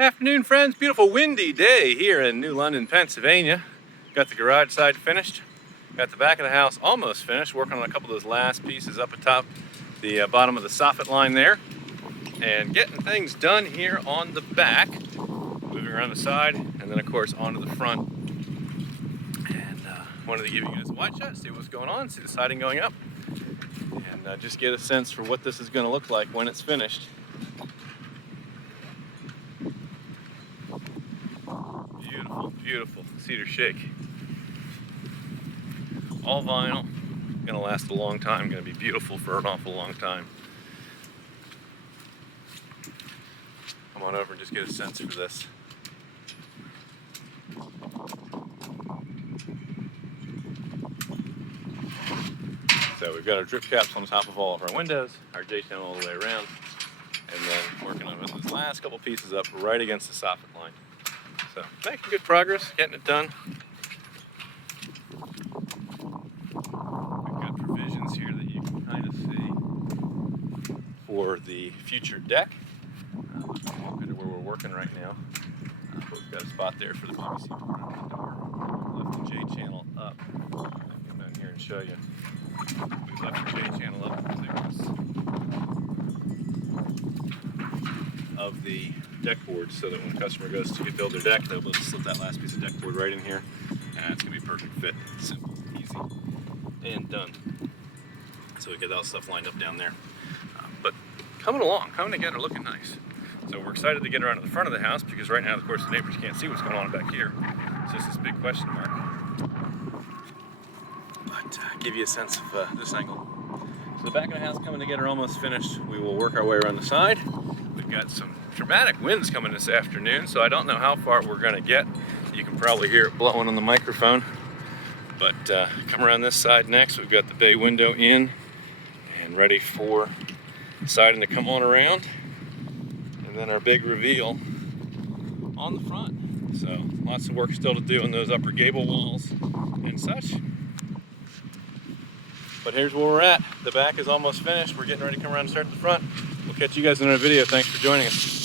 Afternoon, friends. Beautiful windy day here in New London, Pennsylvania. Got the garage side finished. Got the back of the house almost finished. Working on a couple of those last pieces up atop the bottom of the soffit line there. And getting things done here on the back. Moving around the side and then of course onto the front. And wanted to give you guys a wide shot, see what's going on, see the siding going up. And just get a sense for what this is going to look like when it's finished. Beautiful, beautiful 𝗓𝘗'𝘀𝘁. All vinyl, gonna last a long time, gonna be beautiful for an awful long time. Come on over and just get a sense for this. So we've got our drip caps on top of all of our windows, our J-channel all the way around, and then working on those last couple pieces up right against the soffit line. So making good progress, getting it done. We've got provisions here that you can kind of see for the future deck. Let's walk into where we're working right now. We've got a spot there for the PVC board on the door. Left the J-channel up. I'll come down here and show you. We've left the J-channel up of the deck board so that when the customer goes to build their deck, they'll be able to slip that last piece of deck board right in here, and it's going to be a perfect fit. Simple, easy, and done. So we get all stuff lined up down there. But coming along, coming together, looking nice. So we're excited to get around to the front of the house because right now, of course, the neighbors can't see what's going on back here. It's just this big question mark. But give you a sense of this angle. So the back of the house coming together, almost finished. We will work our way around the side. We've got some dramatic winds coming this afternoon, so I don't know how far we're going to get. You can probably hear it blowing on the microphone. But come around this side next. We've got the bay window in and ready for the siding to come on around. And then our big reveal on the front. So lots of work still to do on those upper gable walls and such. But here's where we're at. The back is almost finished. We're getting ready to come around and start at the front. We'll catch you guys in another video. Thanks for joining us.